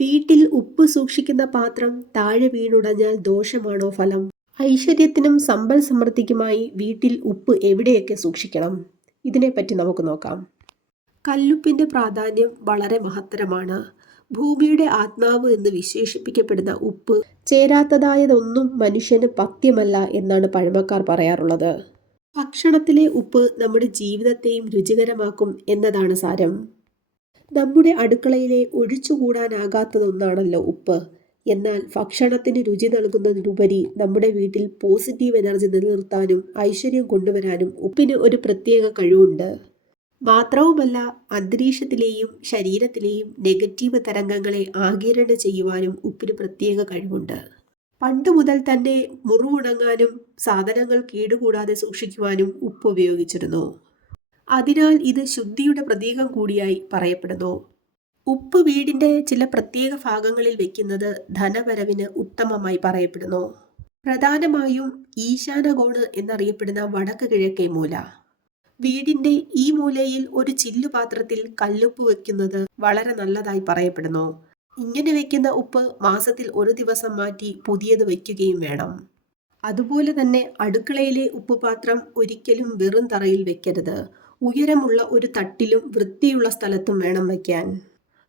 വീട്ടിൽ ഉപ്പ് സൂക്ഷിക്കുന്ന പാത്രം താഴെ വീണുടഞ്ഞാൽ ദോഷമാണോ ഫലം? ഐശ്വര്യത്തിനും സമ്പൽ സമൃദ്ധിക്കുമായി വീട്ടിൽ ഉപ്പ് എവിടെയൊക്കെ സൂക്ഷിക്കണം? ഇതിനെപ്പറ്റി നമുക്ക് നോക്കാം. കല്ലുപ്പിന്റെ പ്രാധാന്യം വളരെ മഹത്തരമാണ്. ഭൂമിയുടെ ആത്മാവ് എന്ന് വിശേഷിപ്പിക്കപ്പെടുന്ന ഉപ്പ് ചേരാത്തതായതൊന്നും മനുഷ്യന് പഥ്യമല്ല എന്നാണ് പഴമക്കാർ പറയാറുള്ളത്. ഭക്ഷണത്തിലെ ഉപ്പ് നമ്മുടെ ജീവിതത്തെയും രുചികരമാക്കും എന്നതാണ് സാരം. നമ്മുടെ അടുക്കളയിലെ ഒഴിച്ചുകൂടാനാകാത്തതൊന്നാണല്ലോ ഉപ്പ്. എന്നാൽ ഭക്ഷണത്തിന് രുചി നൽകുന്നതിനുപരി നമ്മുടെ വീട്ടിൽ പോസിറ്റീവ് എനർജി നിലനിർത്താനും ഐശ്വര്യം കൊണ്ടുവരാനും ഉപ്പിന് ഒരു പ്രത്യേക കഴിവുണ്ട്. മാത്രവുമല്ല അന്തരീക്ഷത്തിലെയും ശരീരത്തിലെയും നെഗറ്റീവ് തരംഗങ്ങളെ ആഗിരണം ചെയ്യുവാനും ഉപ്പിന് പ്രത്യേക കഴിവുണ്ട്. പണ്ട് മുതൽ തന്നെ മുറിവുണങ്ങാനും സാധനങ്ങൾ കേടുകൂടാതെ സൂക്ഷിക്കുവാനും ഉപ്പ് ഉപയോഗിച്ചിരുന്നു. അതിനാൽ ഇത് ശുദ്ധിയുടെ പ്രതീകം കൂടിയായി പറയപ്പെടുന്നു. ഉപ്പ് വീടിന്റെ ചില പ്രത്യേക ഭാഗങ്ങളിൽ വെക്കുന്നത് ധനവരവിന് ഉത്തമമായി പറയപ്പെടുന്നു. പ്രധാനമായും ഈശാനകോണ് എന്നറിയപ്പെടുന്ന വടക്ക് കിഴക്കേ മൂല. വീടിന്റെ ഈ മൂലയിൽ ഒരു ചില്ലുപാത്രത്തിൽ കല്ലുപ്പ് വെക്കുന്നത് വളരെ നല്ലതായി പറയപ്പെടുന്നു. ഇങ്ങനെ വെക്കുന്ന ഉപ്പ് മാസത്തിൽ ഒരു ദിവസം മാറ്റി പുതിയത് വയ്ക്കുകയും വേണം. അതുപോലെ തന്നെ അടുക്കളയിലെ ഉപ്പുപാത്രം ഒരിക്കലും വെറും തറയിൽ വെക്കരുത്. ഉയരമുള്ള ഒരു തട്ടിലും വൃത്തിയുള്ള സ്ഥലത്തും വേണം വയ്ക്കാൻ.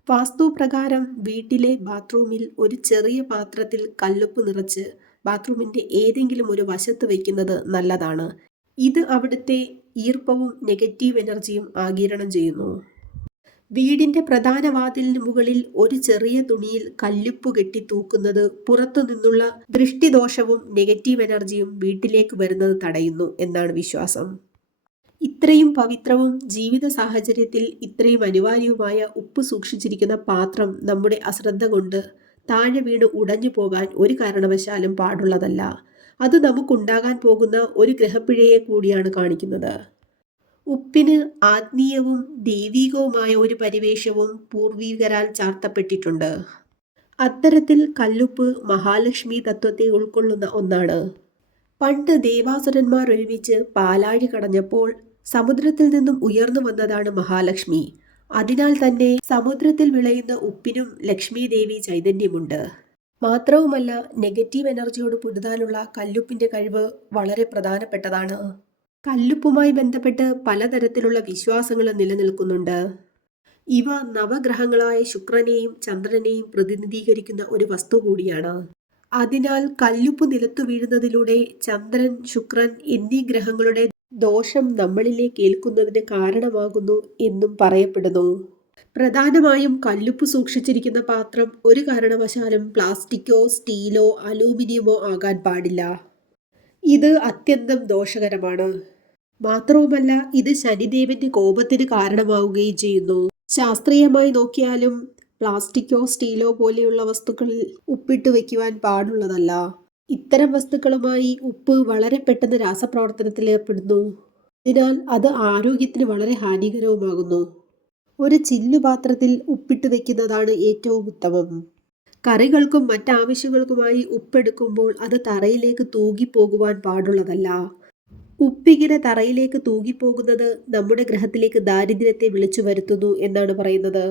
വാസ്തുപ്രകാരം വീട്ടിലെ ബാത്റൂമിൽ ഒരു ചെറിയ പാത്രത്തിൽ കല്ലുപ്പ് നിറച്ച് ബാത്റൂമിന്റെ ഏതെങ്കിലും ഒരു വശത്ത് വയ്ക്കുന്നത് നല്ലതാണ്. ഇത് അവിടുത്തെ ഈർപ്പവും നെഗറ്റീവ് എനർജിയും ആകീരണം ചെയ്യുന്നു. വീടിന്റെ പ്രധാന വാതിലിന് മുകളിൽ ഒരു ചെറിയ തുണിയിൽ കല്ലുപ്പ് കെട്ടി തൂക്കുന്നത് പുറത്തു നിന്നുള്ള ദൃഷ്ടിദോഷവും നെഗറ്റീവ് എനർജിയും വീട്ടിലേക്ക് വരുന്നത് തടയുന്നു എന്നാണ് വിശ്വാസം. ഇത്രയും പവിത്രവും ജീവിത സാഹചര്യത്തിൽ ഇത്രയും അനിവാര്യവുമായ ഉപ്പ് സൂക്ഷിച്ചിരിക്കുന്ന പാത്രം നമ്മുടെ അശ്രദ്ധ കൊണ്ട് താഴെ വീണ് ഉടഞ്ഞു പോകാൻ ഒരു കാരണവശാലും പാടുള്ളതല്ല. അത് നമുക്കുണ്ടാകാൻ പോകുന്ന ഒരു ഗ്രഹപ്പിഴയെ കൂടിയാണ് കാണിക്കുന്നത്. ഉപ്പിന് ആത്മീയവും ദൈവികവുമായ ഒരു പരിവേഷവും പൂർവീകരാൽ ചാർത്തപ്പെട്ടിട്ടുണ്ട്. അത്തരത്തിൽ കല്ലുപ്പ് മഹാലക്ഷ്മി തത്വത്തെ ഉൾക്കൊള്ളുന്ന ഒന്നാണ്. പണ്ട് ദേവാസുരന്മാർ ഒരുമിച്ച് പാലാഴി കടഞ്ഞപ്പോൾ സമുദ്രത്തിൽ നിന്നും ഉയർന്നു വന്നതാണ് മഹാലക്ഷ്മി. അതിനാൽ തന്നെ സമുദ്രത്തിൽ വിളയുന്ന ഉപ്പിനും ലക്ഷ്മി ദേവി ചൈതന്യമുണ്ട്. മാത്രവുമല്ല നെഗറ്റീവ് എനർജിയോട് പൊരുതാനുള്ള കല്ലുപ്പിന്റെ കഴിവ് വളരെ പ്രധാനപ്പെട്ടതാണ്. കല്ലുപ്പുമായി ബന്ധപ്പെട്ട് പലതരത്തിലുള്ള വിശ്വാസങ്ങൾ നിലനിൽക്കുന്നുണ്ട്. ഇവ നവഗ്രഹങ്ങളായ ശുക്രനെയും ചന്ദ്രനെയും പ്രതിനിധീകരിക്കുന്ന ഒരു വസ്തു കൂടിയാണ്. അതിനാൽ കല്ലുപ്പ് നിലത്തു വീഴുന്നതിലൂടെ ചന്ദ്രൻ ശുക്രൻ എന്നീ ഗ്രഹങ്ങളുടെ ദോഷം നമ്മളിലേക്ക് ഏൽക്കുന്നതിന് കാരണമാകുന്നു എന്നും പറയപ്പെടുന്നു. പ്രധാനമായും കല്ലുപ്പ് സൂക്ഷിച്ചിരിക്കുന്ന പാത്രം ഒരു കാരണവശാലും പ്ലാസ്റ്റിക്കോ സ്റ്റീലോ അലൂമിനിയമോ ആകാൻ പാടില്ല. ഇത് അത്യന്തം ദോഷകരമാണ്. മാത്രവുമല്ല ഇത് ശനിദേവന്റെ കോപത്തിന് കാരണമാവുകയും ചെയ്യുന്നു. ശാസ്ത്രീയമായി നോക്കിയാലും പ്ലാസ്റ്റിക്കോ സ്റ്റീലോ പോലെയുള്ള വസ്തുക്കളിൽ ഉപ്പിട്ട് വയ്ക്കുവാൻ പാടുള്ളതല്ല. ഇത്തരം വസ്തുക്കളുമായി ഉപ്പ് വളരെ പെട്ടെന്ന് രാസപ്രവർത്തനത്തിൽ ഏർപ്പെടുന്നു അതിനാൽ അത് ആരോഗ്യത്തിന് വളരെ ഹാനികരവുമാകുന്നു. ഒരു ചില്ലുപാത്രത്തിൽ ഉപ്പിട്ട് വെക്കുന്നതാണ് ഏറ്റവും ഉത്തമം. കറികൾക്കും മറ്റാവശ്യങ്ങൾക്കുമായി ഉപ്പെടുക്കുമ്പോൾ അത് തറയിലേക്ക് തൂകിപ്പോകുവാൻ പാടുള്ളതല്ല. ഉപ്പിങ്ങനെ തറയിലേക്ക് തൂകിപ്പോകുന്നത് നമ്മുടെ ഗ്രഹത്തിലേക്ക് ദാരിദ്ര്യത്തെ വിളിച്ചു വരുത്തുന്നു എന്നാണ് പറയുന്നത്.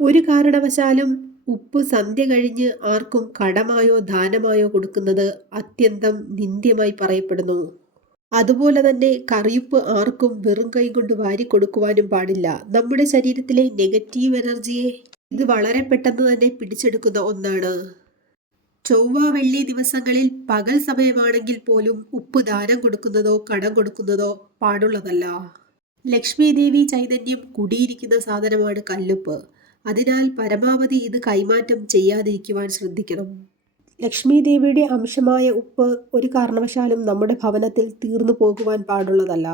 ഒരു കാരണവശാലും ഉപ്പ് സന്ധ്യ കഴിഞ്ഞ് ആർക്കും കടമായോ ദാനമായോ കൊടുക്കുന്നത് അത്യന്തം നിന്ദ്യമായി പറയപ്പെടുന്നു. അതുപോലെ തന്നെ കറിയുപ്പ് ആർക്കും വെറും കൈ കൊണ്ട് വാരി കൊടുക്കുവാനും പാടില്ല. നമ്മുടെ ശരീരത്തിലെ നെഗറ്റീവ് എനർജിയെ ഇത് വളരെ പെട്ടെന്ന് തന്നെ പിടിച്ചെടുക്കുന്ന ഒന്നാണ്. ചൊവ്വ വെള്ളി ദിവസങ്ങളിൽ പകൽ സമയമാണെങ്കിൽ പോലും ഉപ്പ് ദാനം കൊടുക്കുന്നതോ കടം കൊടുക്കുന്നതോ പാടുള്ളതല്ല. ലക്ഷ്മി ദേവി ചൈതന്യം കുടിയിരിക്കുന്ന സാധനമാണ് കല്ലുപ്പ്. അതിനാൽ പരമാവധി ഇത് കൈമാറ്റം ചെയ്യാതിരിക്കുവാൻ ശ്രദ്ധിക്കണം. ലക്ഷ്മി ദേവിയുടെ അംശമായ ഉപ്പ് ഒരു കാരണവശാലും നമ്മുടെ ഭവനത്തിൽ തീർന്നു പോകുവാൻ പാടുള്ളതല്ല.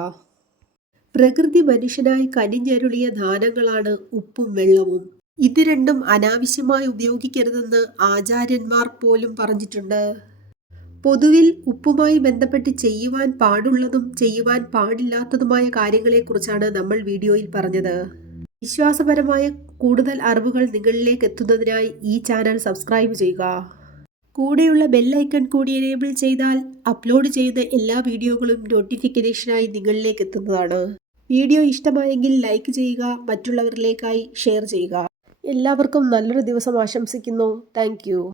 പ്രകൃതി മനുഷ്യനായി കനിഞ്ഞരുളിയ ദാനങ്ങളാണ് ഉപ്പും വെള്ളവും. ഇത് രണ്ടും അനാവശ്യമായി ഉപയോഗിക്കരുതെന്ന് ആചാര്യന്മാർ പോലും പറഞ്ഞിട്ടുണ്ട്. പൊതുവിൽ ഉപ്പുമായി ബന്ധപ്പെട്ട് ചെയ്യുവാൻ പാടുള്ളതും ചെയ്യുവാൻ പാടില്ലാത്തതുമായ കാര്യങ്ങളെക്കുറിച്ചാണ് നമ്മൾ വീഡിയോയിൽ പറഞ്ഞത്. വിശ്വാസപരമായ കൂടുതൽ അറിവുകൾ നിങ്ങളിലേക്ക് എത്തുന്നതിനായി ഈ ചാനൽ സബ്സ്ക്രൈബ് ചെയ്യുക. കൂടെയുള്ള ബെല്ലൈക്കൺ കൂടി എനേബിൾ ചെയ്താൽ അപ്ലോഡ് ചെയ്യുന്ന എല്ലാ വീഡിയോകളും നോട്ടിഫിക്കേഷനായി നിങ്ങളിലേക്ക് എത്തുന്നതാണ്. വീഡിയോ ഇഷ്ടമായെങ്കിൽ ലൈക്ക് ചെയ്യുക മറ്റുള്ളവരിലേക്കായി ഷെയർ ചെയ്യുക. എല്ലാവർക്കും നല്ലൊരു ദിവസം ആശംസിക്കുന്നു. താങ്ക്